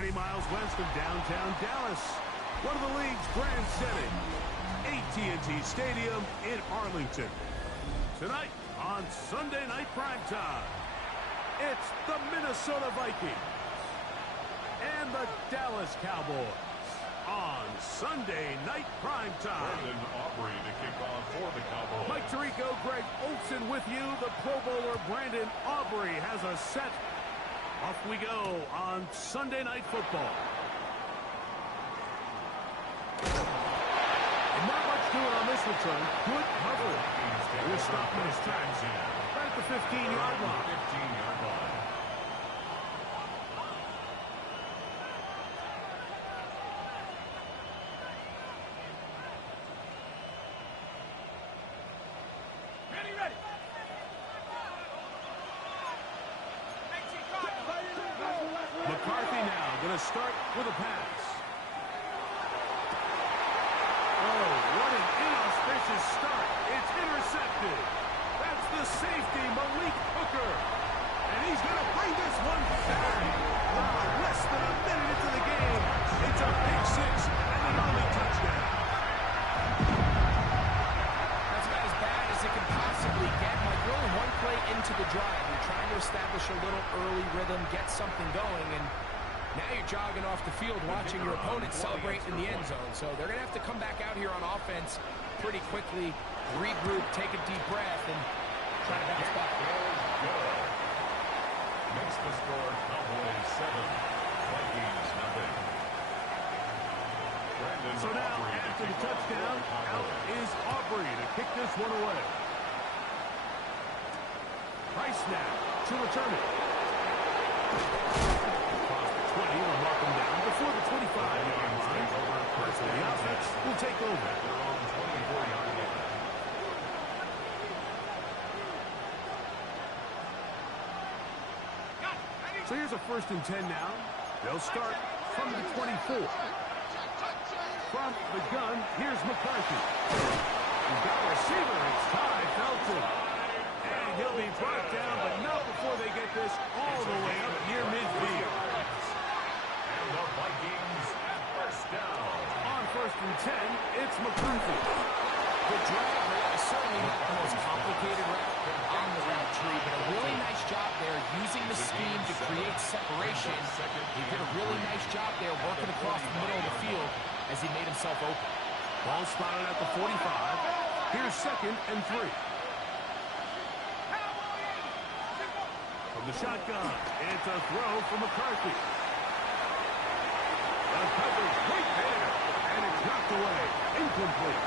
20 miles west of downtown Dallas. One of the league's grand setting, AT&T Stadium in Arlington. Tonight on Sunday Night Primetime, it's the Minnesota Vikings and the Dallas Cowboys on Sunday Night Primetime. Brandon Aubrey to kick off for the Cowboys. Mike Tirico, Greg Olsen with you. The Pro Bowler Brandon Aubrey has a set. Off we go on Sunday Night Football. And not much doing on this return. Good coverage. We're stopping his tracks right at the 15-yard line. 15-yard line. McCarthy now going to start with a pass. Oh, what an inauspicious start. It's intercepted. That's the safety, Malik Hooker. And he's going to bring this one back. Less than a minute into the game. It's a big six and an early touchdown. That's about as bad as it can possibly get. Like, we're only one play into the drive. You're trying to establish a little early rhythm, get something going, and now you're jogging off the field watching your opponent celebrate in the end zone. So they're going to have to come back out here on offense pretty quickly, regroup, take a deep breath, and try to bounce back. Makes the score Cowboys 7, Vikings nothing. So now, after the touchdown, out is Aubrey to kick this one away. Price now to return it. Across the 20 will mark him down before the 25-yard line. So the offense will take over. Their own 24-yard line. So here's a 1st and 10 now. They'll start from the 24. From the gun, here's McCarthy. He's got a receiver. It's Ty Felton. And he'll be brought down, but not before they get this all the way up near midfield. And the Vikings at first down. On 1st and 10, it's McCarthy. The drag route is certainly not the most complicated route on the route tree, but a really nice job there using the scheme to create separation. He did a really nice job there working across the middle of the field as he made himself open. Ball spotted at the 45. Here's 2nd and 3. From the shotgun, it's a throw for McCarthy. The coverage right there, and it's knocked away. Incomplete.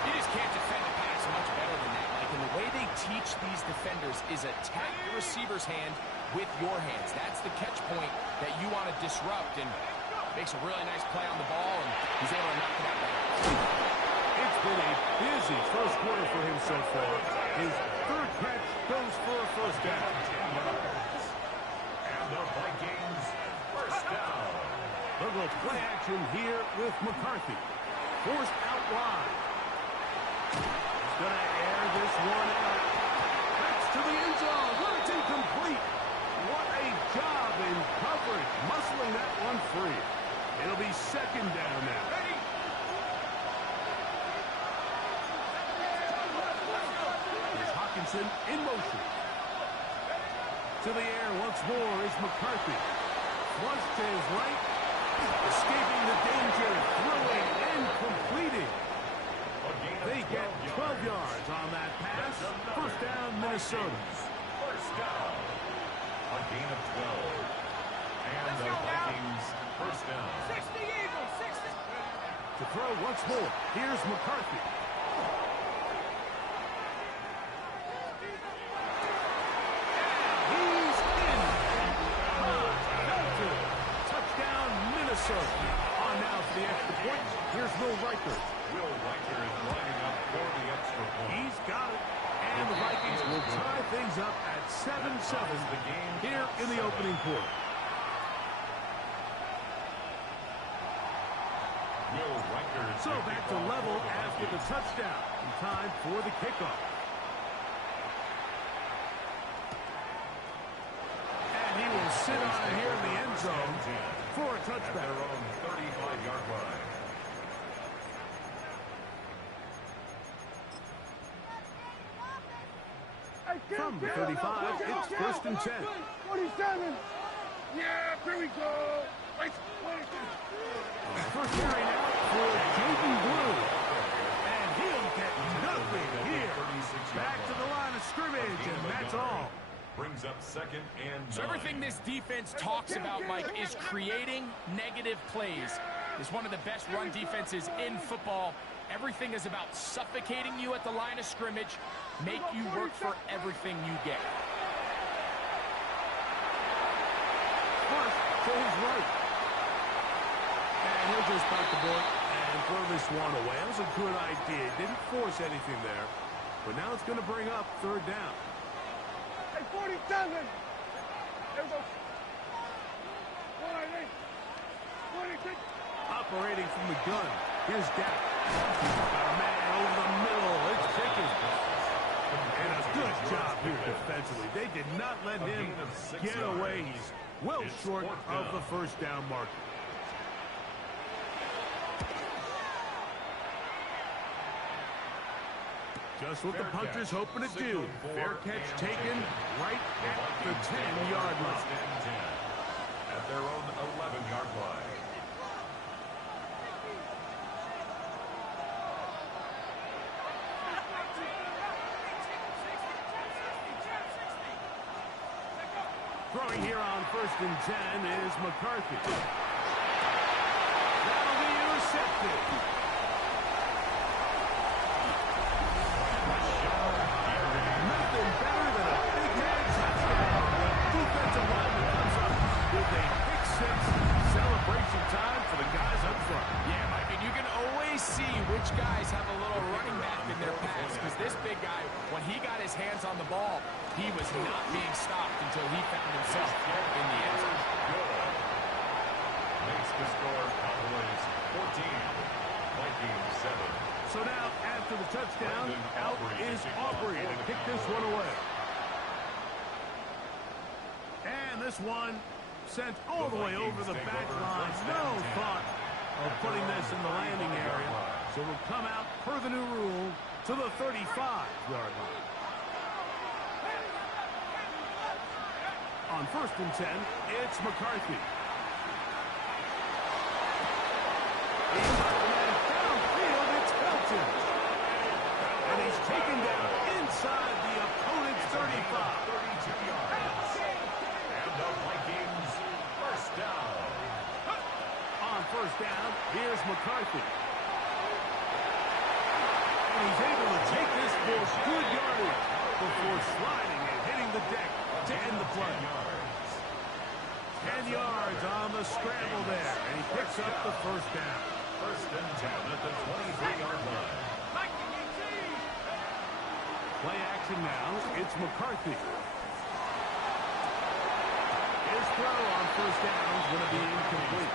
You just can't defend a pass much better than that, Mike. And the way they teach these defenders is attack the receiver's hand with your hands. That's the catch point that you want to disrupt, and makes a really nice play on the ball, and he's able to knock it out of bounds. It's been a busy first quarter for him so far. His 3rd catch goes for a 1st down. And the Vikings first down. They'll go play action here with McCarthy. Forced out wide. He's going to air this one out. That's to the end zone. But it's incomplete. What a job in coverage, muscling that one free. It'll be 2nd down now. Here's Hawkinson in motion. To the air once more is McCarthy. Flush to his right. Escaping the danger. Throwing and completing. They get 12 yards on that pass. 1st down, Minnesota. First down. A gain of 12. And the Vikings first down. 60 Eagles, 60. To throw once more. Here's McCarthy. He's in. Touchdown, Minnesota. On now for the extra point. Here's Will Riker. Will Riker is lining up for the extra point. He's got it. And the Vikings will tie things up at 7-7 here in the opening quarter. Will Riker. So back to level after the touchdown. In time for the kickoff. And he will sit on it here in the end zone for a touchback. At their own 35-yard line. From the 35, it's first and 10. 47. Yeah, here we go. First carry now for Jaden Blue. And he'll get nothing here. Back to the line of scrimmage, and that's all. Brings up second and 9. So everything this defense talks about, Mike, is creating negative plays. It's one of the best run defenses in football. Everything is about suffocating you at the line of scrimmage, make you work for everything you get. First to his right. And he'll just bite the bullet and throw this one away. That was a good idea. Didn't force anything there. But now it's going to bring up third down. Hey, 47. There we go. 46. Operating from the gun. Here's Dak. A man over the middle. It's Pickens. And a good job here defensively. They did not let him get away. He's well short of the first down marker. Just what the punter's hoping to do. Fair catch taken right at the 10-yard line. At their own 11-yard line. Throwing here on first and 10 is McCarthy. That'll be intercepted. Nothing better than a big-man touchdown. The defensive lineman comes up with a pick six. Celebration time for the guys up front. Yeah, Mike, and you can always see which guys have a little running back in their pass, because this big guy, when he got his hands on the ball, he was not being stopped until he found himself in the end zone. Makes the score Cowboys 14, Vikings 7. So now, after the touchdown, out is Aubrey to kick this one away. And this one sent all the way over the back line. No thought of putting this in the landing area. So we'll come out, per the new rule, to the 35-yard line. On first and 10, it's McCarthy. Downfield, it's Felton. And he's taken down inside the opponent's 35. 32 yards. And the Vikings first down. On first down, here's McCarthy. And he's able to take this for good yardage before sliding and hitting the deck to end the play. 10 yards on the scramble there, and he picks up the first down. First and 10 at the 23-yard line. Play action now, it's McCarthy. His throw on first down is going to be incomplete.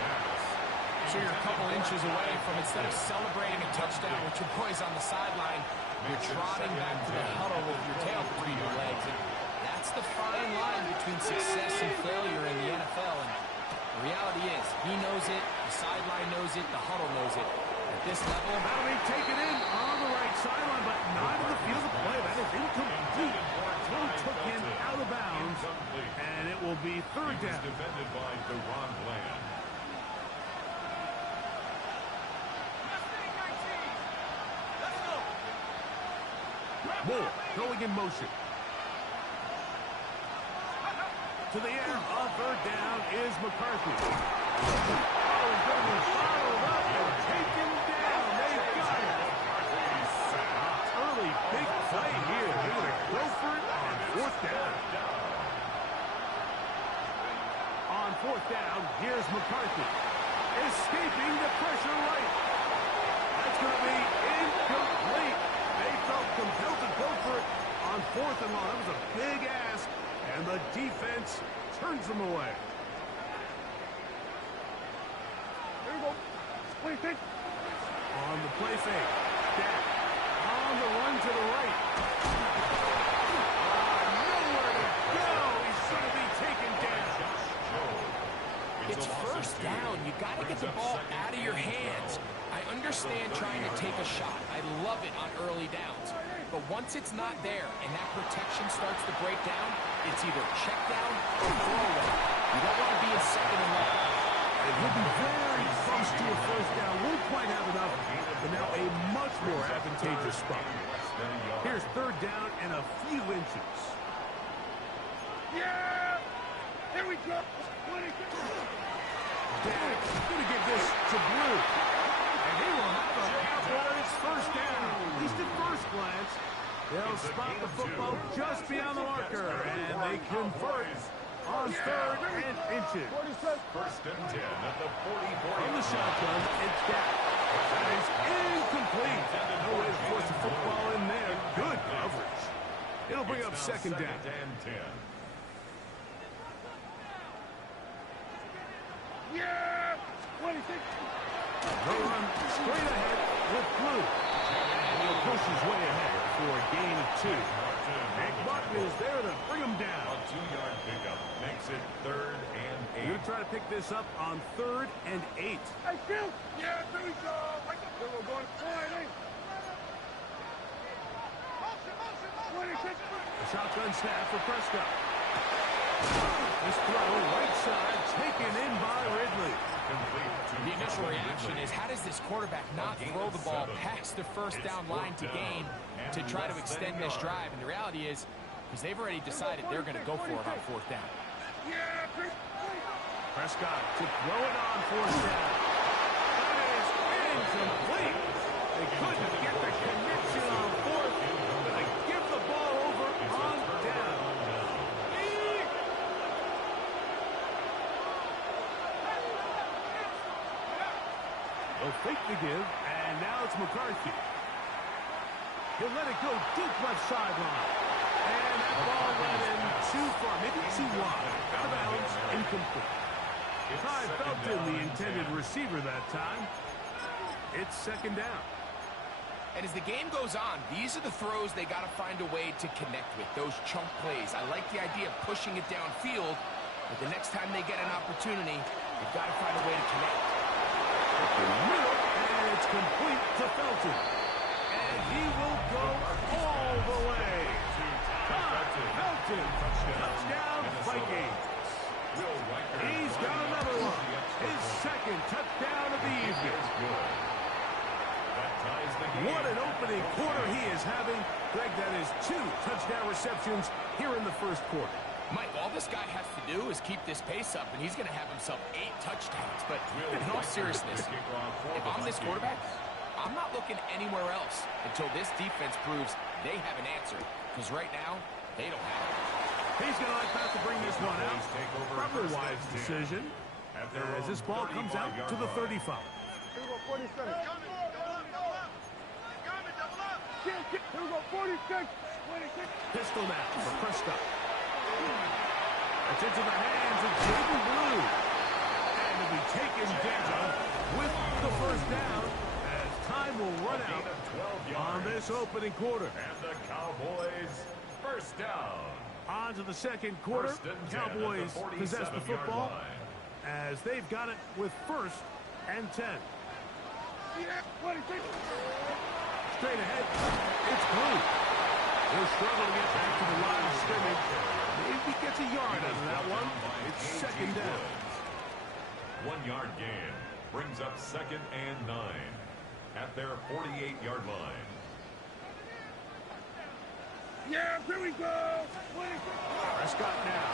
So you're a couple inches away from, instead of celebrating a touchdown with your boys on the sideline, you're trotting back to the huddle with your tail between your legs. And that's the fine line between success and failure in the NFL. And the reality is, he knows it, the sideline knows it, the huddle knows it. At this level, That'll be taken in on the right sideline, but not in the field of play. That is incomplete. Throw took in out of bounds, and it will be third down. Defended by Deron Bland. Moore going in motion. To the air on third down is McCarthy. Oh, he's going to be followed up and taken down. They've got it. Early big play here. They're going to go for it on fourth down. On fourth down, here's McCarthy. Escaping the pressure right. That's going to be incomplete. They felt compelled to go for it on fourth and long. That was a big ask, and the defense turns them away. There we go. 26. On the play fake. Dak on the run to the right. Nowhere to go. He's going to be taken down. It's first down. You got to get the ball out of your hands. I understand trying to take a shot. I love it on early downs. But once it's not there and that protection starts to break down, it's either check down or throwaway. You don't want to be in second and long. It will be very close to a first down. Won't quite have enough, but now a much more advantageous spot. Here's third down and a few inches. Yeah! Here we go! Dak's going to give this to Blue. And he will have the Cowboys first down. At least at first glance. They'll spot the football just beyond the marker, and they convert on third and inches. First and 10 at the 44. From the shotgun, it's Dak. That is incomplete. No way to force the football in there. Good coverage. It'll bring up second down. And 10. Yeah! 26. They'll run straight ahead with Blue. And he'll push his way ahead for a gain of 2. Nick Martin is there to bring him down. A 2-yard pickup makes it third and 8. You're trying to pick this up on third and 8. Hey, Phil! Yeah, here we go! Here we're going. All right, 26. A shotgun snap for Prescott. This throw right side taken in by Ridley. The initial reaction is, how does this quarterback not throw the ball past the first down line to gain to try to extend this drive? And the reality is, because they've already decided they're going to go for it on fourth down. Yeah, Prescott to throw it on fourth down. That is incomplete. They couldn't get the connection on fourth, but they give the ball over on down. They'll fake the give, and now it's McCarthy. He'll let it go deep left sideline. And that ball went in too far, maybe too wide. Out of bounds, incomplete. Ty Felton, the intended receiver that time. It's second down. And as the game goes on, these are the throws they got to find a way to connect with, those chunk plays. I like the idea of pushing it downfield, but the next time they get an opportunity, they've got to find a way to connect. And it's complete to Felton. And he will go all the way. Felton, touchdown Vikings. He's got another one. His second touchdown of the evening. What an opening quarter he is having. Greg, that is 2 touchdown receptions here in the first quarter. Mike, all this guy has to do is keep this pace up, and he's going to have himself 8 touchdowns. But in all seriousness, if I'm this quarterback, I'm not looking anywhere else until this defense proves they have an answer. Because right now, they don't have it. He's going to like that to bring this one out. Probably a wise decision as this ball comes out to the 35. Here we go, 47. Here we go, 46. 26. Pistol now for Prescott. It's into the hands of Jaden Blue. And to be taken down with the first down as time will run out on this opening quarter. And the Cowboys first down. On to the second quarter. Cowboys possess the football as they've got it with first and 10. Yeah, 26. Straight ahead, it's Blue. He'll struggle to get back to the line of scrimmage. Maybe gets a yard out of that one. It's second down. 1-yard gain brings up second and 9 at their 48-yard line. Yeah, here we go. 26. Prescott now.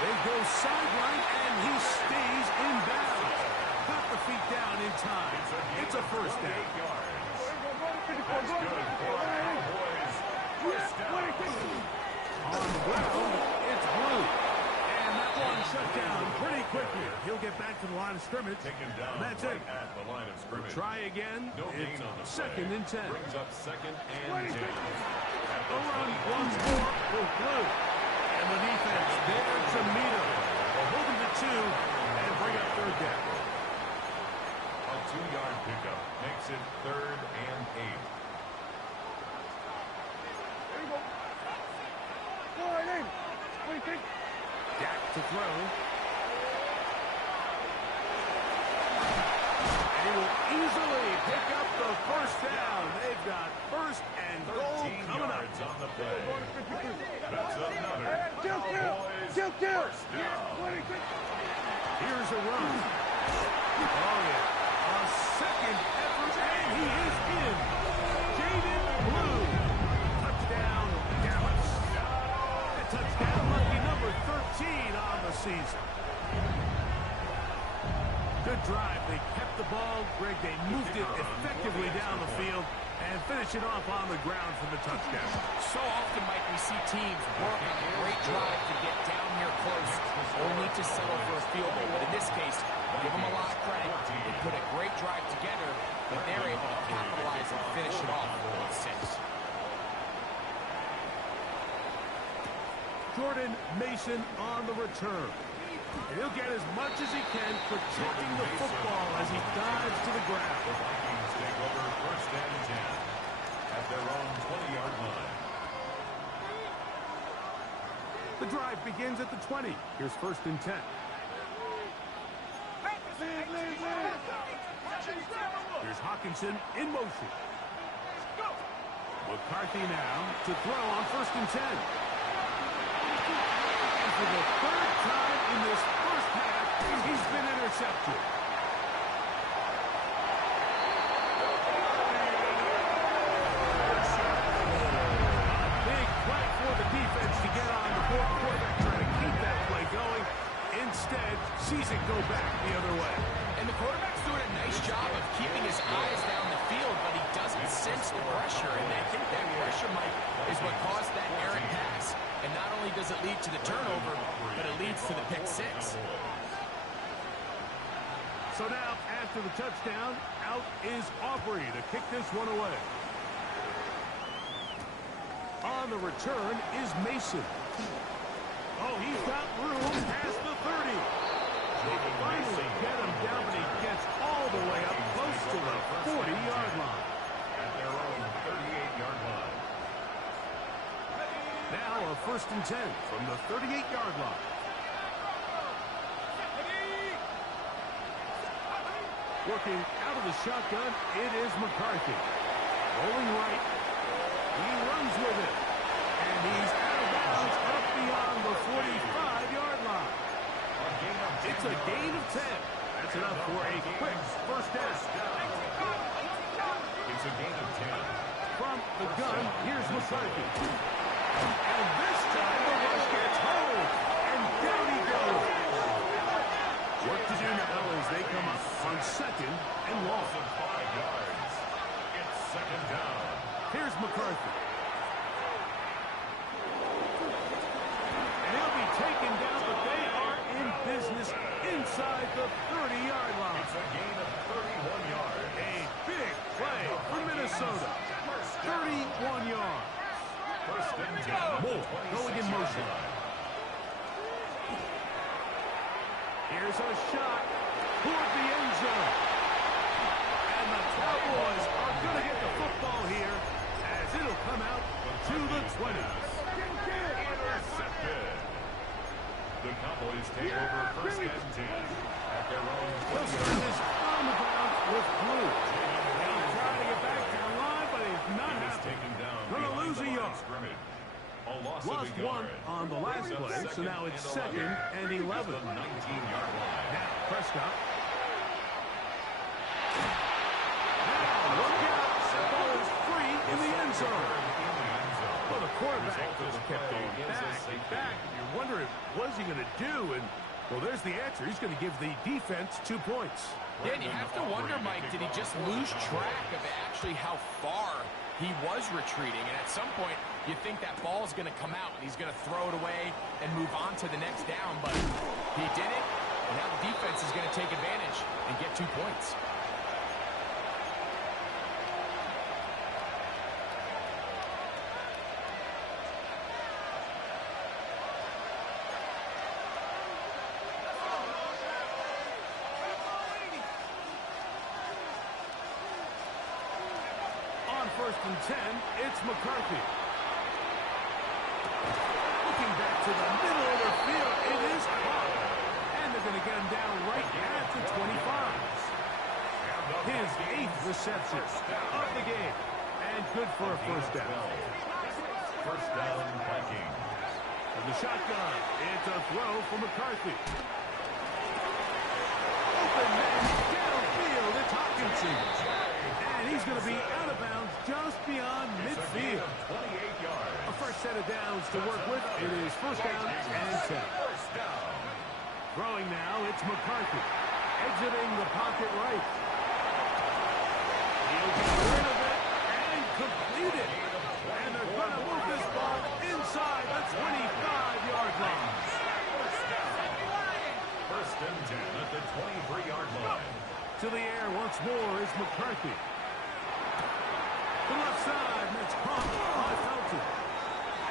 They go sideline, and he stays in bounds. Got the feet down in time. It's a first down. That's good for the Cowboys. First down. On the ground, it's Blue. And that one shut down pretty quickly. He'll get back to the line of scrimmage. Taken down And that's right it. at the line of scrimmage. Try again. No gain It's on the second play. and 10. Brings up second and 10. At The the run 22. once more with Blue. And the defense there to meet him. They'll hold him to 2 and bring up third down. A 2-yard pickup makes it third and 8. Here we go. 48. 26. Dak to throw. And he will easily pick up the first down. They've got first and goal coming up. On the play. That's another Cowboys Two. first down. Here's a run. Oh, yeah. A second effort, and he is in. Jaden Blue. Touchdown, Dallas. That touchdown, lucky number 13 on the season. Good drive. They kept the ball. Greg, they moved it effectively down the field and finish it off on the ground for the touchdown. So often, Mike, we see teams work on a great drive to get down here close, only to settle for a field goal. But in this case, give them a lot of credit. They put a great drive together, but they're able to capitalize and finish it off with 6. Jordan Mason on the return. And he'll get as much as he can, protecting the football as he dives to the ground. The Vikings take over first and 10 at their own 20-yard line. The drive begins at the 20. Here's first and 10. Here's Hawkinson in motion. McCarthy now to throw on first and 10. And for the third time in this first half, he's been intercepted. A big play for the defense to get on the board. Quarterback trying to keep that play going. Instead, sees it go back the other way. And the quarterback's doing a nice job of keeping his eyes down the field, but he doesn't sense the pressure. And I think that pressure, Mike, is what caused that errant pass. And not only does it lead to the turnover, but it leads to the pick 6. So now, after the touchdown, out is Aubrey to kick this one away. On the return is Mason. Oh, he's got room past the 30. They finally get him down, but he gets all the way up close to the 40-yard line. At their own 38-yard line. Now a first and 10 from the 38-yard line. Working out of the shotgun, it is McCarthy. Rolling right. He runs with it. And he's out of bounds up beyond the 45-yard line. It's a gain of 10. That's enough for a quick first down. It's a gain of 10. From the gun, here's McCarthy. And this time the rush gets home. And down he goes. What to do now as they come up on second and long. Loss of 5 yards. It's second down. Here's McCarthy. And he'll be taken down, but they are in business inside the 30-yard line. It's a gain of 31 yards. A big play for Minnesota. 31 yards. First and 10. Moore going in motion. Here's a shot toward the end zone. And the Cowboys are going to get the football here as it'll come out to the 20s. Intercepted. The Cowboys take over first and 10 at their own Wilson 20-yard is on the ground with Blue. He's trying to get back to the line, but he's not line. happening. Taken down Gonna behind lose the a line yard. of scrimmage. A loss Lost of a one yard. on the last Brings up play, so now it's second and 11. The 19-yard line. Now, Prescott. Now, look out. The ball is free in the end zone. Well, the quarterback just kept going back. You're wondering, what's he going to do? And, well, there's the answer. He's going to give the defense 2 points. Yeah, and you have to wonder, Mike, did he just lose track of actually how far he was retreating? And at some point, you think that ball's going to come out, and he's going to throw it away and move on to the next down. But he did it, and now the defense is going to take advantage and get 2 points. First and 10, it's McCarthy. Looking back to the middle of the reception of the game. And good for a first down. First down, Vikings. From the shotgun, it's a throw for McCarthy. Open man downfield, it's Hawkinson. And he's going to be out of bounds just beyond midfield. 28 yards. A fresh set of downs to work with. It is first down and 10. First down. Throwing now, it's McCarthy. Exiting the pocket right. He'll get rid of it and complete it. And they're going to move this ball inside the 25-yard line. First and 10 at the 23-yard line. To the air once more is McCarthy. The left side, and it's caught by Felton.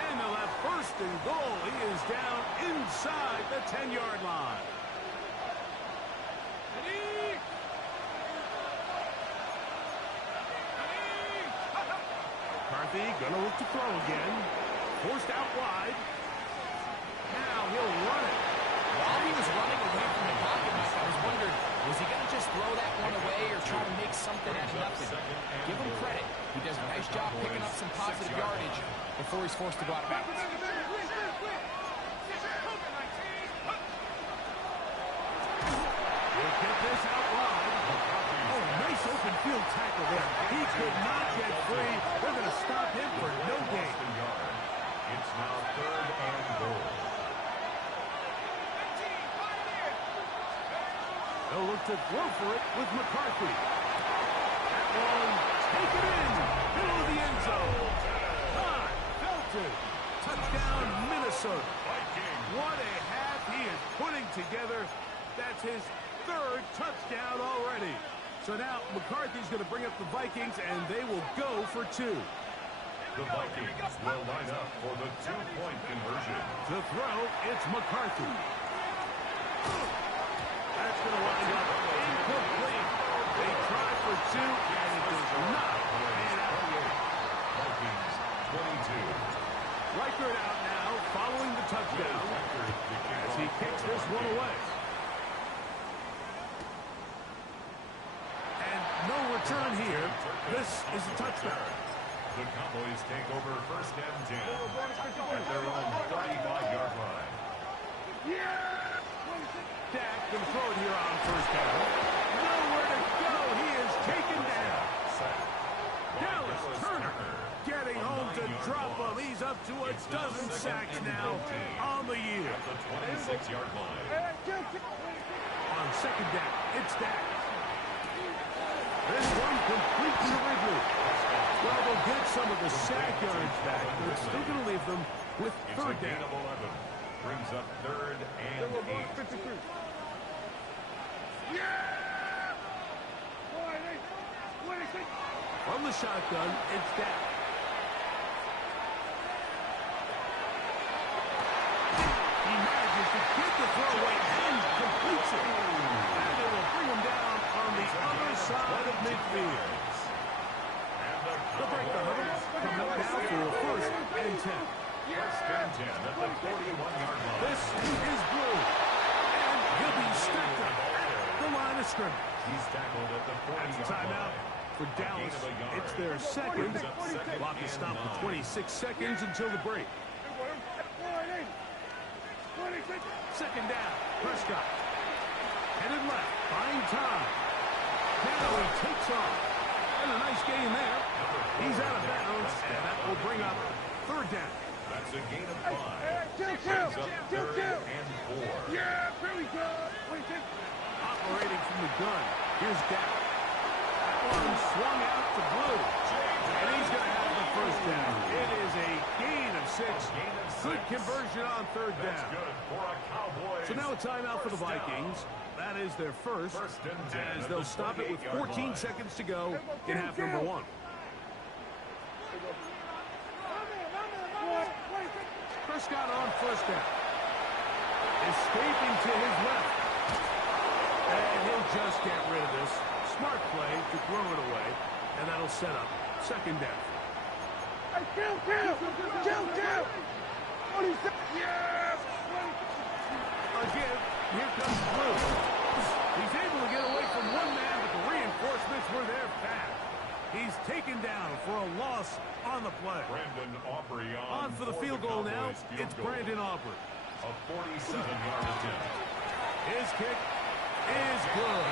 And they'll have first and goal. He is down inside the 10-yard line. McCarthy gonna look to throw again. Forced out wide. Now he'll run it. While he was running away from the pocket, I was wondering, was he going to just throw that one away or try to make something out of nothing? Give him credit. He does a nice job picking up some positive yardage before he's forced to go out of bounds. He'll get this out wide. Oh, nice open field tackle there. He could not get free. They're going to stop him for no gain. It's now third and goal. They'll look to throw for it with McCarthy. That one, take it in. Middle of the end zone. Todd Felton. Touchdown, Minnesota. What a half he is putting together. That's his third touchdown already. So now McCarthy's going to bring up the Vikings, and they will go for two. The Vikings will line up for the two-point conversion. To throw, it's McCarthy. That's going to wind up incomplete. They try for two, and it does not pan out. Vikings 22. Reichert out now, following the touchdown, as he kicks this one away. And no return here. This is a touchdown. The Cowboys take over first and 10 at their own 35-yard line. Dak can throw it here on first down. Nowhere to go. He is taken down. Dallas Turner getting home to drop him. He's up to a dozen sacks now on the year. At the 26-yard line. On second down, it's Dak. This one complete to Ridley. Well, they'll get some of the sack yards back, but it's still going to leave them with third down. Of 11. Brings up third and 8. From the shotgun, it's Dak. He manages to get the throw away and completes it. And they will bring him down on the other side of midfield. They'll break the huddle. Coming up now for a first and 10. First and 10 at the 41-yard line. This is Blue. And he'll be stacked up at the line of scrimmage. He's tackled at the 40-yard Timeout for Dallas. It's their second. Clock is stopped for 26 seconds until the break. Second down. Prescott. Headed left. Buying time. Now he takes off. And a nice gain there. He's out of bounds. And that will bring up third down. That's a gain of 5. Brings up third and 4. Yeah, here we go. Operating from the gun. Here's Dak. That one swung out to Blue. And he's going to have the first down. It is a gain of 6. Good conversion on third That's down. good for a Cowboys. So now a timeout for the Vikings. That is their first, as they'll stop it with 14 seconds to go in half number 1. Prescott on first down. Escaping to his left. And he'll just get rid of this. Smart play to throw it away. And that'll set up second down. Kill! Yes! Again, here comes Blue. He's able to get away from one man, but the reinforcements were there fast. pass on the play. Brandon Aubrey On for the field goal now. It's Brandon Aubrey. A 47-yard attempt. His kick is good.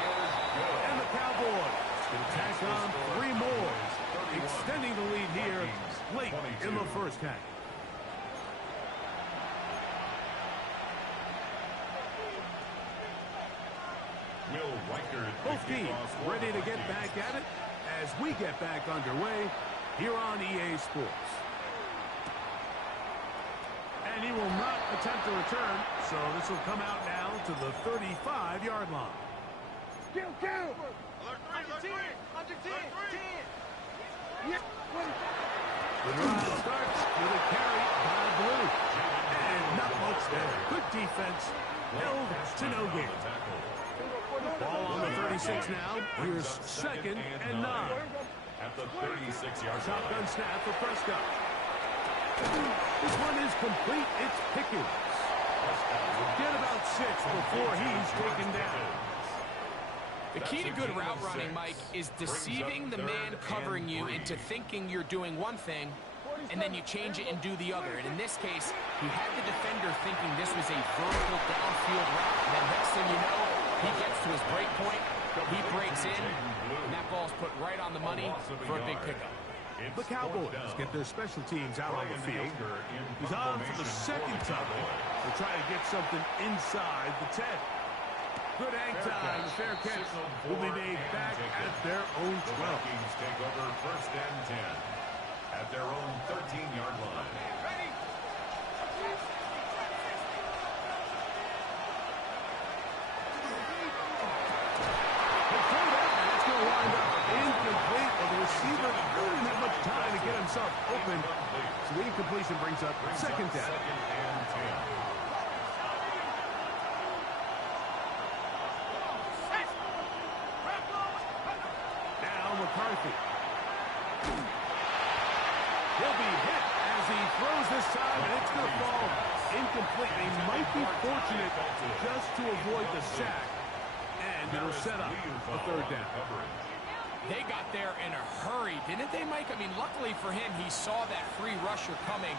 And the Cowboys can tack on 3 more, extending the lead here late in the first half. Both teams ready to get back at it as we get back underway here on EA Sports. And he will not attempt to return, so this will come out now to the 35-yard line. Go! Under 10! Yeah. The drive starts with a carry by Blue. And not much there. Good defense. Held to no gain. Ball on the 36 now. Here's 2nd and 9. At the 36-yard line. Shotgun snap for Prescott. This one is complete. It's Pickens. Get about 6 before he's taken down. The key to good route running, Mike, is deceiving the man covering you into thinking you're doing one thing, and then you change it and do the other. And in this case, he had the defender thinking this was a vertical downfield route. And then next thing you know, he gets to his break point, he breaks in, and that ball's put right on the money for a big pickup. The Cowboys get their special teams out on the field. He's on for the 2nd time. They'll try to get something inside the 10. Good hang time. The fair catch will be made back at their own 12. Vikings take over 1st and 10 at their own 13-yard line. That's going to wind up incomplete. Well, the receiver didn't have much time to get himself open. So the incompletion brings up 2nd down. 2nd and 10. McCarthy. He'll be hit as he throws this time, and it's going to fall incomplete. They might be fortunate just to avoid the sack, and it'll set up a 3rd down. They got there in a hurry, didn't they, Mike? I mean, luckily for him, he saw that free rusher coming,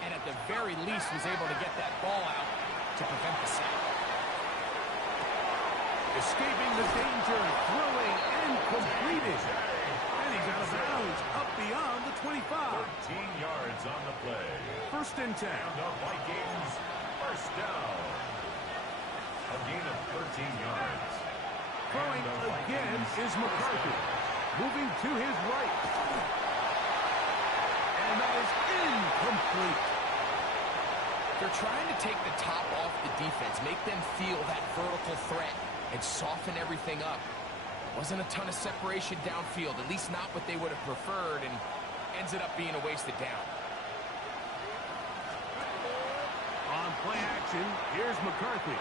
and at the very least was able to get that ball out to prevent the sack. Escaping the danger, throwing, and completed. And he's out of bounds, up beyond the 25. 13 yards on the play. 1st and 10. And the Vikings, 1st down. A gain of 13 yards. Throwing again is McCarthy. Moving to his right. And that is incomplete. They're trying to take the top off the defense, make them feel that vertical threat, and soften everything up. Wasn't a ton of separation downfield, at least not what they would have preferred, and ends it up being a wasted down. On play action, here's McCarthy.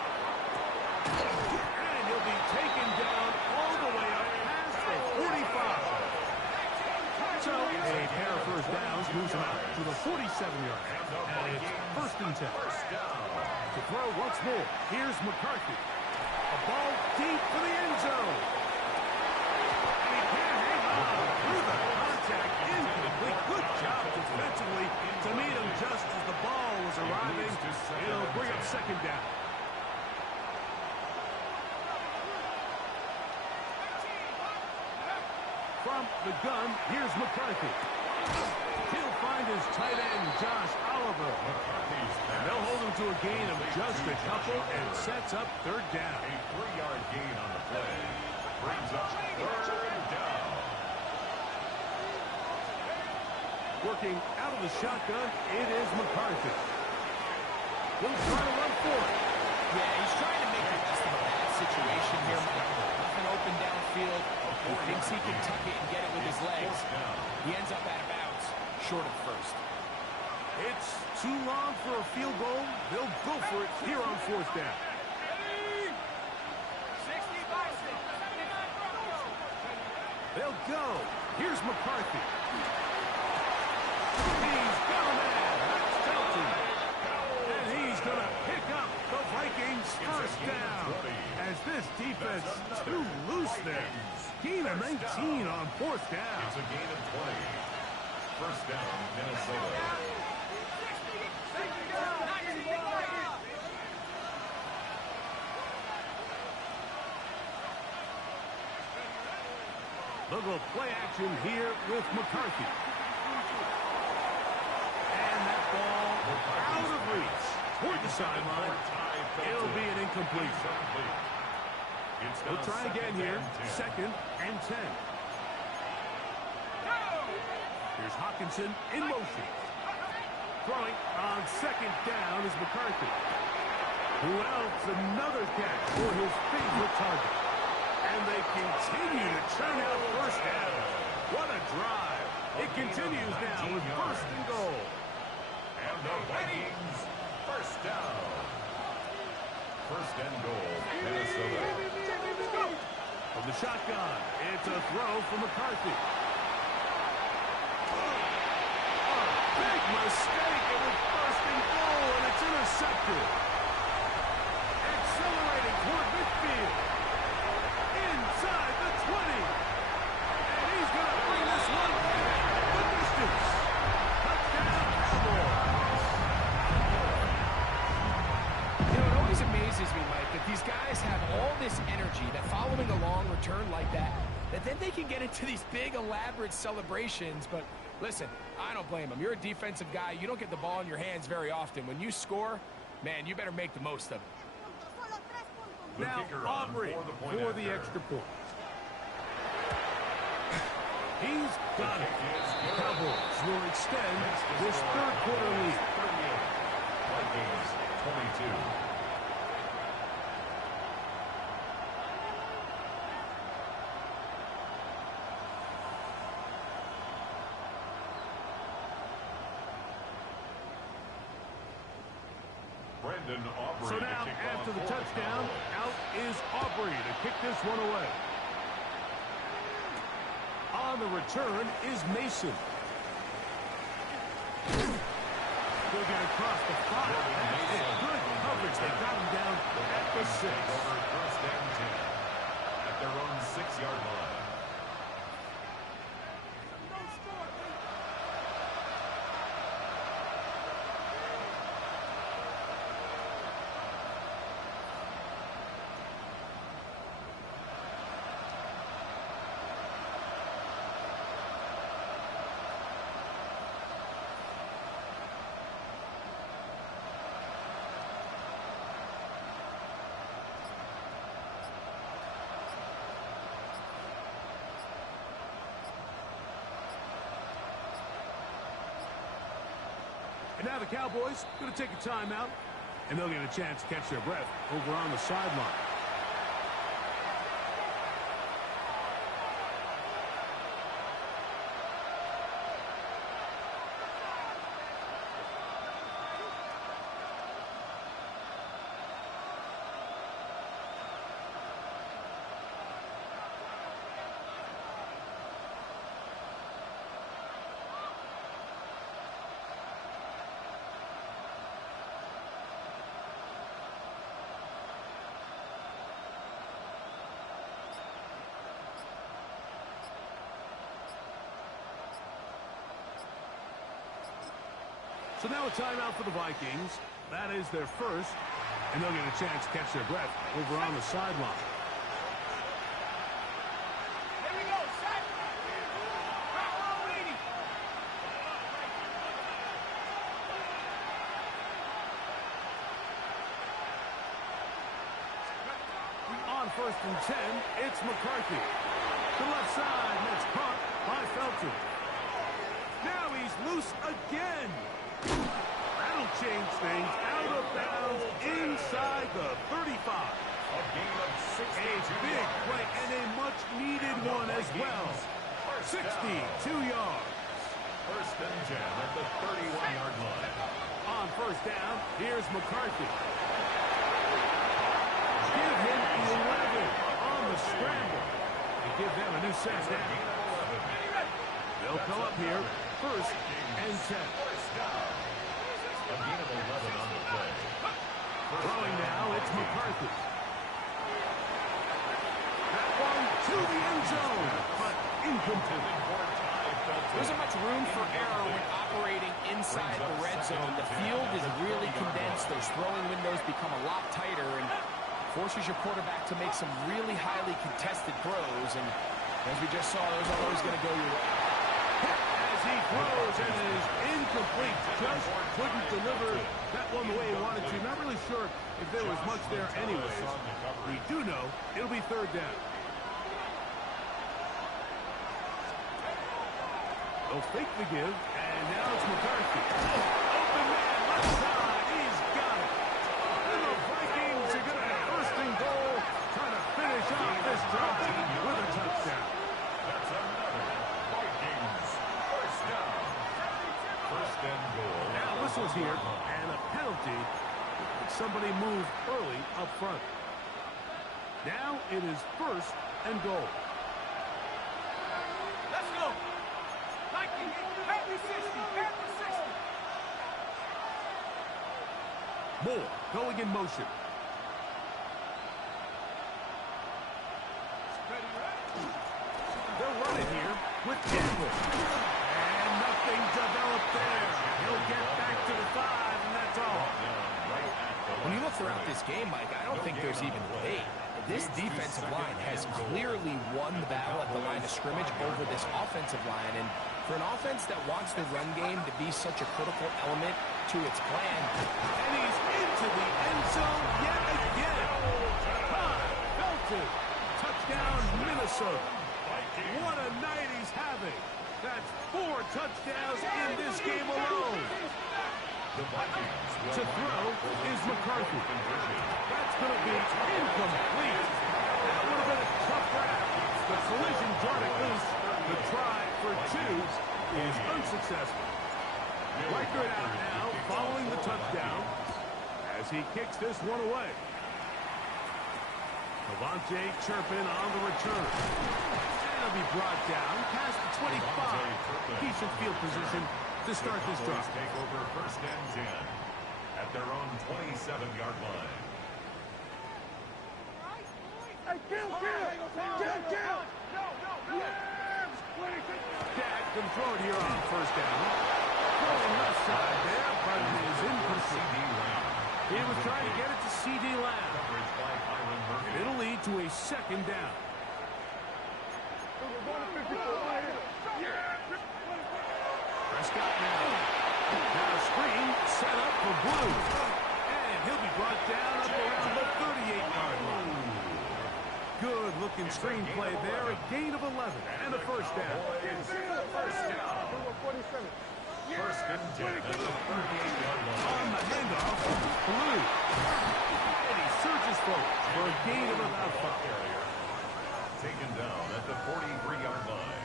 And he'll be taken down all the way up past the 45. So a pair of 1st downs moves him out to the 47-yard. And it's 1st and 10. To throw once more, here's McCarthy. A ball deep for the end zone. And he can't hang on through the contact. Incomplete. Good job defensively to meet him just as the ball was arriving. It'll bring up 2nd down. From the gun, here's McCarthy. He'll find his tight end, Josh Oliver. And they'll hold him to a gain of just a couple and sets up 3rd down. A 3-yard gain on the play. Brings up 3rd down. Working out of the shotgun, it is McCarthy. He'll try to run for it. Yeah, he's trying to make the best of a bad situation here, Mike. Nothing open downfield. He thinks he can tuck it and get it with his legs. He ends up out of bounds, short of 1st. It's too long for a field goal. They'll go for it here on 4th down. They'll go. Here's McCarthy. He's got a man. That's Felton. And he's going to pick up the Vikings' 1st down. As this defense too loose there. Gain of 19 on 4th down. It's a gain of 20. First down, Minnesota. They'll go play action here with McCarthy. And that ball out of reach toward the sideline. It'll be an incompletion. We'll try again here. 2nd and 10. Here's Hawkinson in motion. Throwing on 2nd down is McCarthy. Who else? Another catch for his favorite target. And they continue to churn out first down. What a drive. It continues now with 1st and goal. And the Vikings, first down. 1st and goal, Minnesota. From the shotgun, it's a throw from McCarthy. A big mistake. It was 1st and goal, and it's intercepted. Accelerating toward midfield. Inside the 20. And he's going to bring this one back the distance. Touchdown, Cowboys. You know, it always amazes me, Mike, that these guys have all this energy, that following a long return like that then they can get into these big, elaborate celebrations. But listen, I don't blame them. You're a defensive guy. You don't get the ball in your hands very often. When you score, man, you better make the most of it. Now, Aubrey for the extra point. He's got it. Cowboys will extend this third-quarter lead. 38. Vikings, 22. So now, after the touchdown, out is Aubrey to kick this one away. On the return is Mason. He'll get across the 5. That's it. Good coverage. They got him down at the 6. Over 1st and 10 at their own 6-yard line. And now the Cowboys going to take a timeout, and they'll get a chance to catch their breath over on the sideline. So now a timeout for the Vikings. That is their first, and they'll get a chance to catch their breath over on the sideline. Here we go, set. On 1st and 10, it's McCarthy. To the left side, and it's caught by Felton. Now he's loose again. That'll change things. Out of bounds inside the 35. A gain of 62 A big play and a much-needed one as well. 62 yards. 1st and 10 at the 31-yard line. On 1st down, here's McCarthy. Give him 11 on the scramble to give them a new set down. They'll come up here 1st and 10. A gain of 11 on the play. Throwing now, it's McCarthy. That one to the end zone, but incomplete. There isn't much room for error when operating inside the red zone. The field is really condensed. Those throwing windows become a lot tighter and forces your quarterback to make some really highly contested throws. And as we just saw, those are always going to go your way. As he throws and is incomplete. Just couldn't deliver that one the way he wanted to. Not really sure if there was much there anyways. We do know it'll be third down. They'll fake the give, and now it's McCarthy. Open man, left side, he's got it. And the Vikings are going to have first and goal, trying to finish off this drive with a touchdown. That's another Vikings first down. First and goal. Now whistles here, and a penalty. Somebody moved early up front. Now it is first and goal. Let's go. Vikings, back to 60, back to 60. Moore going in motion. They'll run it here with Campbell. And nothing developed there. He'll get back to the 5, and that's all. When you look throughout this game, Mike, I don't think there's even debate. This defensive line has clearly won the battle at the line of scrimmage over this offensive line. And for an offense that wants the run game to be such a critical element to its plan. And he's into the end zone yet again. High, belted. Touchdown, Minnesota. What a night he's having. That's 4 touchdowns in this game alone. To throw is McCarthy. That's going to be incomplete. That would have been a tough wrap. The collision brought it loose. The try for 2 is unsuccessful. Record out now following the touchdown as he kicks this one away. Devontae Turpin on the return. And he'll be brought down past the 25. Decent field position to start this drive. Take over first and 10 at their own 27-yard line. Hey, kill! Dak can throw it here on first down. Throwing left side there, but it is incomplete. He was trying to get it to C.D. Lamb. It'll lead to a second down. Prescott now. Now a screen set up for Blue. And he'll be brought down up around the 38-yard line. Good-looking screen play there. A gain of 11 and a first down. First and 10 at the 38-yard line. On the handoff, Blue. And he surges forward for a gain of about 5. Taken down at the 43-yard line.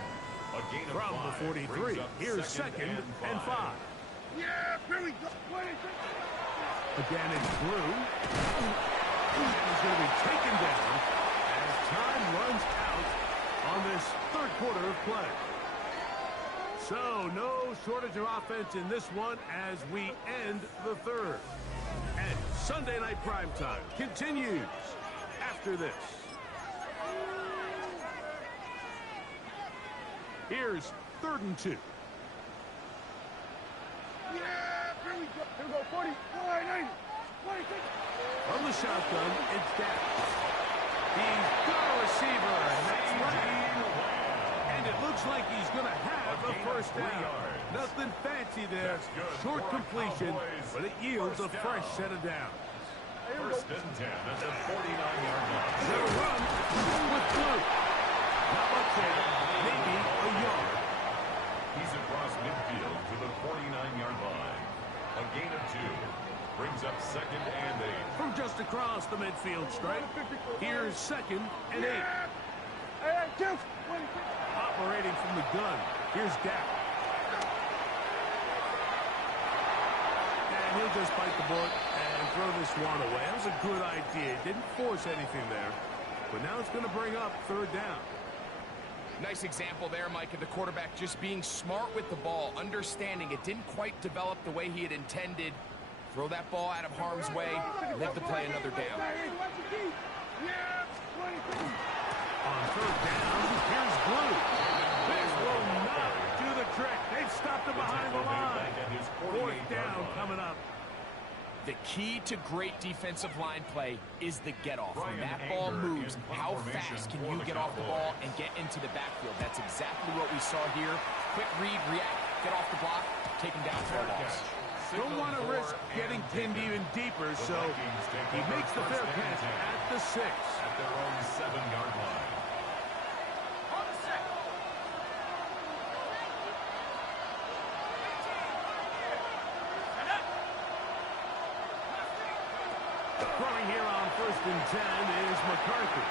A gain of 5. From the 43, here's second and 5. Yeah, here we go. Again, it's Blue. And he's going to be taken down as time runs out on this third quarter of play. So, no shortage of offense in this one as we end the third. And Sunday Night Primetime continues after this. Here's 3rd and 2. Yeah, here we go. 40, 90, 20. From the shotgun, it's Dak. He's got a receiver, and that's right. And it looks like he's going to have a first down. Nothing fancy there. Short completion, but it yields a fresh set of downs. First and 10 at the 49-yard line. They'll run with Blue. Not much there. Maybe a yard. He's across midfield to the 49-yard line. A gain of 2 brings up second and 8. From just across the midfield stripe, here's second and 8. Hey, Jeff. Operating from the gun, here's Dak. And he'll just bite the bullet and throw this one away. That was a good idea. Didn't force anything there. But now it's going to bring up 3rd down. Nice example there, Mike, of the quarterback just being smart with the ball, understanding it didn't quite develop the way he had intended. Throw that ball out of harm's way, live to play another down. On 3rd down, here's Blue. This will not do the trick. They've stopped him behind the line. Fourth down coming up. The key to great defensive line play is the get-off. When that ball moves, how fast can you get off the ball and get into the backfield? That's exactly what we saw here. Quick read, react, get off the block, take him down for a loss. Don't want to risk getting pinned even deeper, so he makes the fair catch at the 6. At their own 7-yard line. On the set. Set up. Throwing here on 1st and 10 is McCarthy.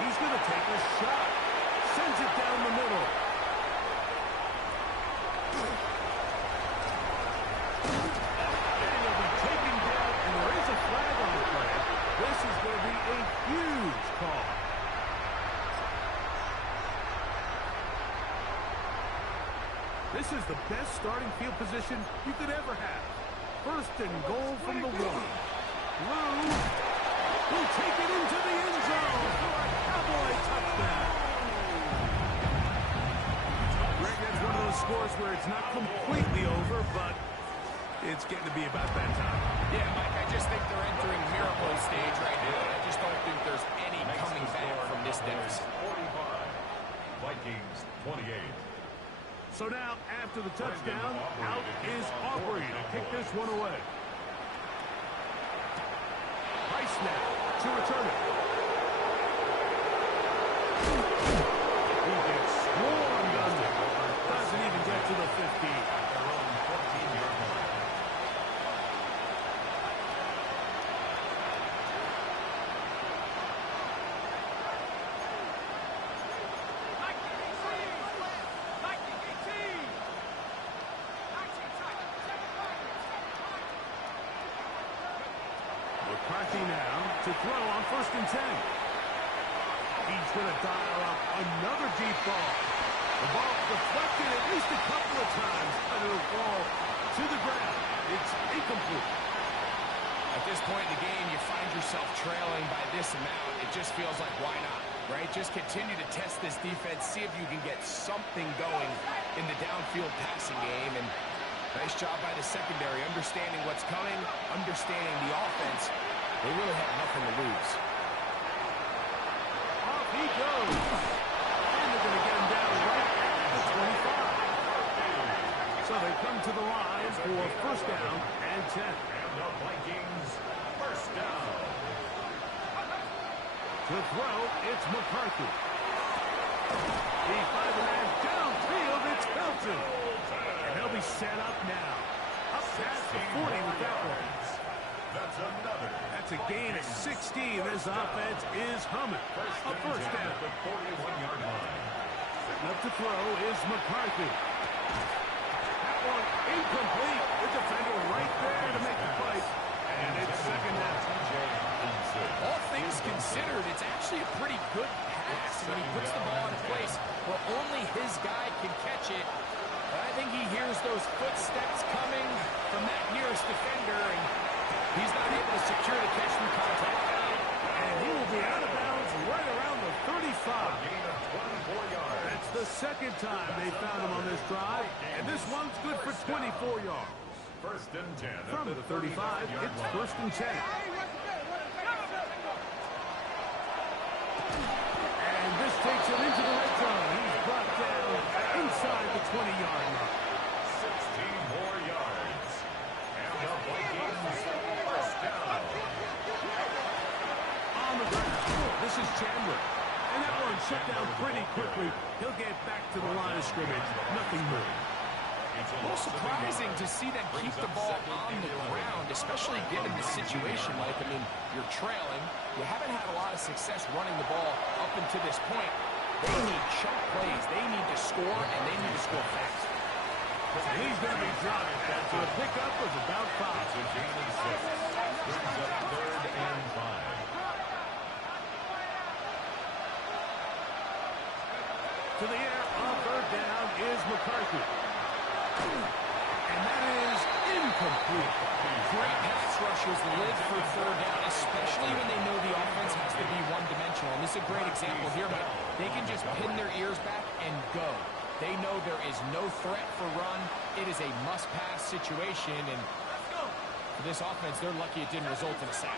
He's going to take a shot. Sends it down the middle. And he'll be taken down, and there is a flag on the play. This is going to be a huge call. This is the best starting field position you could ever have. 1st and goal from the 1. Lou will take it into the end zone for a Cowboy touchdown. Greg, that's one of those scores where it's not completely over, but it's getting to be about that time. Yeah, Mike, I just think they're entering miracle stage right now. I just don't think there's any coming back from this deficit. 45. Vikings 28. So now, after the touchdown, out is Aubrey to kick this one away. Price now to return it. He gets swarmed under. Doesn't even get to the 15. Their own 14-yard line. McCarthy now to throw on 1st and 10. He's going to dial up another deep ball. The ball deflected at least a couple of times, but it'll fall to the ground. It's incomplete. At this point in the game, you find yourself trailing by this amount. It just feels like, why not, right? Just continue to test this defense, see if you can get something going in the downfield passing game. And nice job by the secondary, understanding what's coming, understanding the offense. They really have nothing to lose. Off he goes. And they're going to get him down right at the 25. So they come to the line for 1st down and 10. And the Vikings, 1st down. To throw, it's McCarthy. The 5-man downfield, it's Felton. And they'll be set up now. Up past the 40 with that one. That's another. That's a gain of 16. This offense is humming. A 1st down. At the 41-yard line. Setting up to throw is McCarthy. That one incomplete. The defender right there to make the play. And it's 2nd down. All things considered, it's actually a pretty good pass when he puts the ball in a place where only his guy can catch it. But I think he hears those footsteps coming from that nearest defender, and he's not able to secure the catch through contact. And he will be out of bounds right around the 35. Gain of 24 yards. That's the 2nd time they found him on this drive. And this one's good for 24 yards. 1st and 10. From the 35, it's 1st and 10. And this takes him into the red zone. He's brought down inside the 20-yard line. 16 more yards. And the Vikings, 1st down. On the ground, this is Chandler. And that one shut down pretty quickly. He'll get back to the line of scrimmage. Nothing more. It's a little surprising to see them keep the ball on the ground, especially given the situation. Like, I mean, you're trailing. You haven't had a lot of success running the ball up until this point. They need chunk plays. They need to score, and they need to score fast. And he's going to be dropped. So the pickup was about 5. It's a gain of 6. Brings up 3rd and 5. To the air on 3rd down is McCarthy. And that is incomplete. Great pass rushers live for 3rd down, especially when they know the offense has to be one-dimensional. And this is a great example here, but they can just pin their ears back and go. They know there is no threat for run. It is a must-pass situation, and for this offense, they're lucky it didn't result in a sack.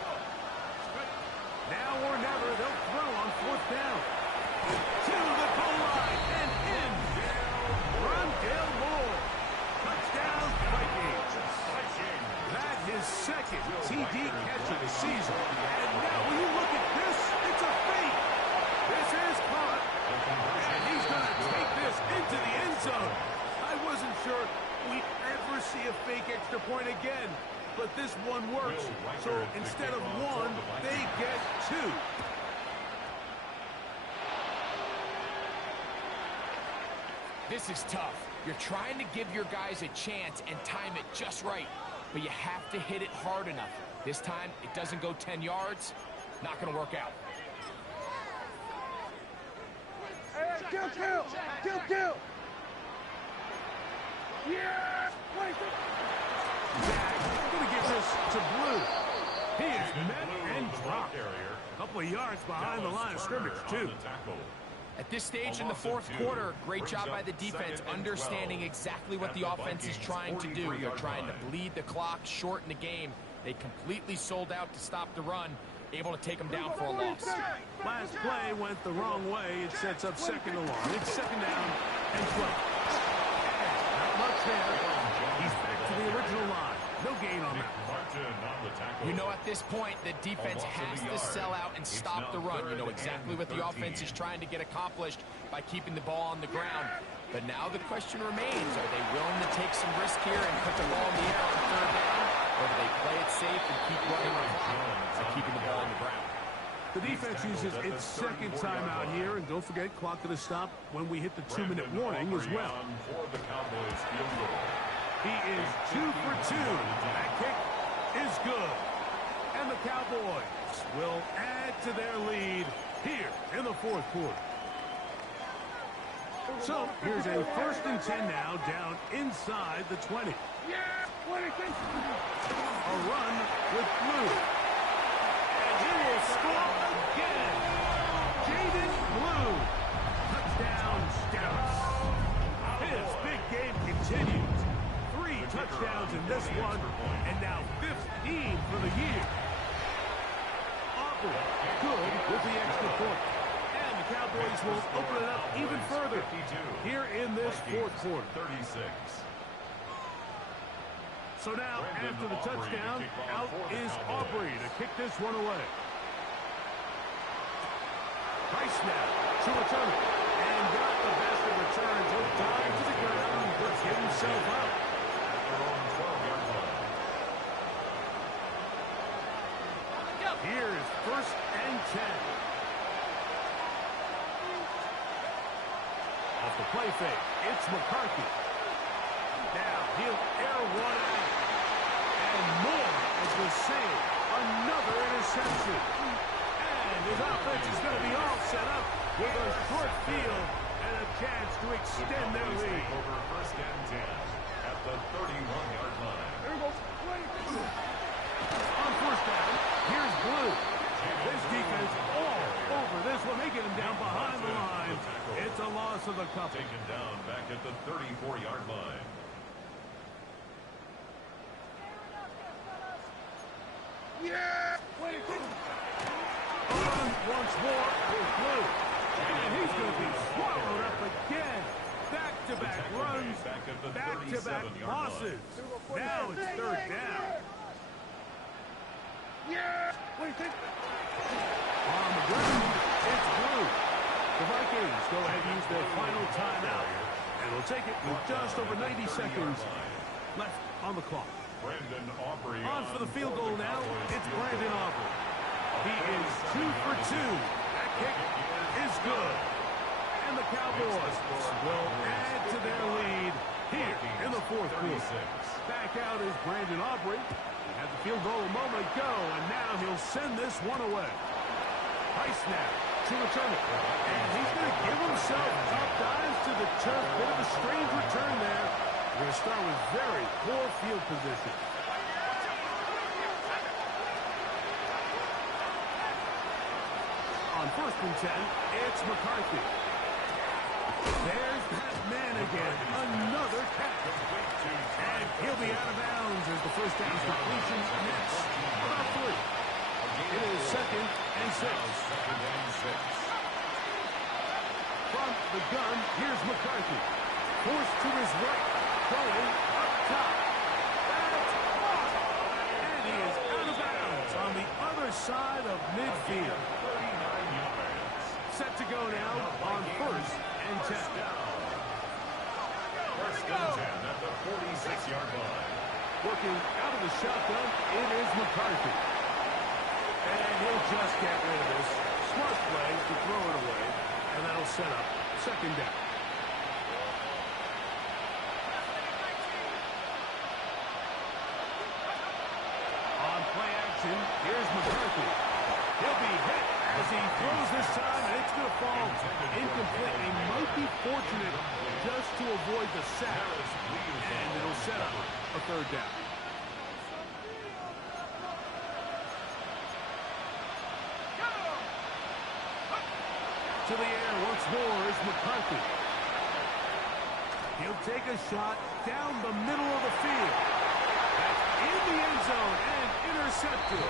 Now or never, they'll throw on 4th down. To the goal line and in. Rondale Moore. Touchdown, Vikings. That his second TD catch of the season. And now when you look at this, it's a fake. This is caught. And he's going to take this into the end zone. I wasn't sure we'd ever see a fake extra point again. But this one works. So instead of 1, they get 2. This is tough. You're trying to give your guys a chance and time it just right. But you have to hit it hard enough. This time, it doesn't go 10 yards. Not going to work out. Kill! Yeah! Wait! Jack going to give this to Blue. He is met and dropped. A couple of yards behind the line of scrimmage, too. At this stage in the 4th quarter, great job by the defense understanding exactly what the offense is trying to do. They're trying to bleed the clock, shorten the game. They completely sold out to stop the run, able to take them down for a loss. Last play went the wrong way. It sets up 2nd and long. It's 2nd down and 12. Not much there. He's back to the original line. No gain on that. You know, at this point, the defense has to sell out and stop the run. You know exactly what the offense is trying to get accomplished by keeping the ball on the ground. But now the question remains, are they willing to take some risk here and put the ball in the air on 3rd down? Or do they play it safe and keep running the clock by keeping the ball on the ground? The defense uses its 2nd timeout here, and don't forget, clock going to stop when we hit the 2-minute warning as well. He is 2 for 2. That kick is good. And the Cowboys will add to their lead here in the 4th quarter. So here's a 1st and 10 now, down inside the 20. A run with Blue. And he will score again. Jaden Blue. Touchdown, Dallas. His big game continues. 3 touchdowns in this one, and now 15 for the year. Aubrey, good with the extra point. And the Cowboys will open it up even further here in this 4th quarter. 36. So now, after the touchdown, out is Aubrey to kick this one away. Nice snap to return it. And got the best of returns. He'll dive to the ground but get himself up. Here's 1st and 10. Off the play fake, it's McCarthy. Now he'll air one out. And more as the save. Another interception. And his offense is going to be all set up with a short field and a chance to extend their lead. Over 1st and 10 at the 31-yard line. There we go. On 1st down, here's Blue. This defense all over this one, making him down behind the line. It's a loss of a couple. Taken down back at the 34-yard line. Yeah! On once more with Blue. And he's going to be swallowed up again. Back-to-back runs, back-to-back losses. Now it's 3rd down. Yeah! On the ground, it's Blue. The Vikings go ahead and use their final timeout. And they'll take it with just over 90 seconds left on the clock. On for the field goal now, it's Brandon Aubrey. He is 2 for 2. That kick is good. And the Cowboys will add to their lead here in the 4th quarter. Back out is Brandon Aubrey. He had the field goal a moment ago, and now he'll send this one away. High snap to return it. And he's going to give himself up, dives to the turf. Bit of a strange return there. We're going to start with very poor field position. On 1st and 10, it's McCarthy. There's Pat man again. Another catch. And he'll be out of bounds as the first down completion nets about 3. It is 2nd and 6. From the gun, here's McCarthy. Forced to his right. Going up top. That's caught. And he is out of bounds on the other side of midfield. Set to go now on 1st and 10. 1st and 10 at the 46-yard line. Working out of the shotgun, it is McCarthy. And he'll just get rid of this. Smart play to throw it away. And that'll set up 2nd down. On play action, here's McCarthy. He'll be hit as he throws this time, and it's going to fall incomplete. He might be fortunate just to avoid the sack. And it'll set up a 3rd down. To the air once more is McCarthy. He'll take a shot down the middle of the field. That's in the end zone and intercepted.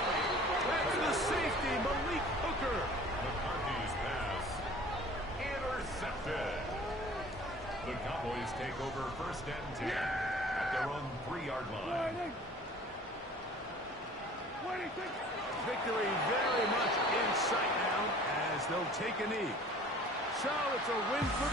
That's the safety, Malik Hooker. McCarthy's pass intercepted. The Cowboys take over 1st and 10 at their own 3-yard line. Victory very much in sight now as they'll take a knee. So it's a win for the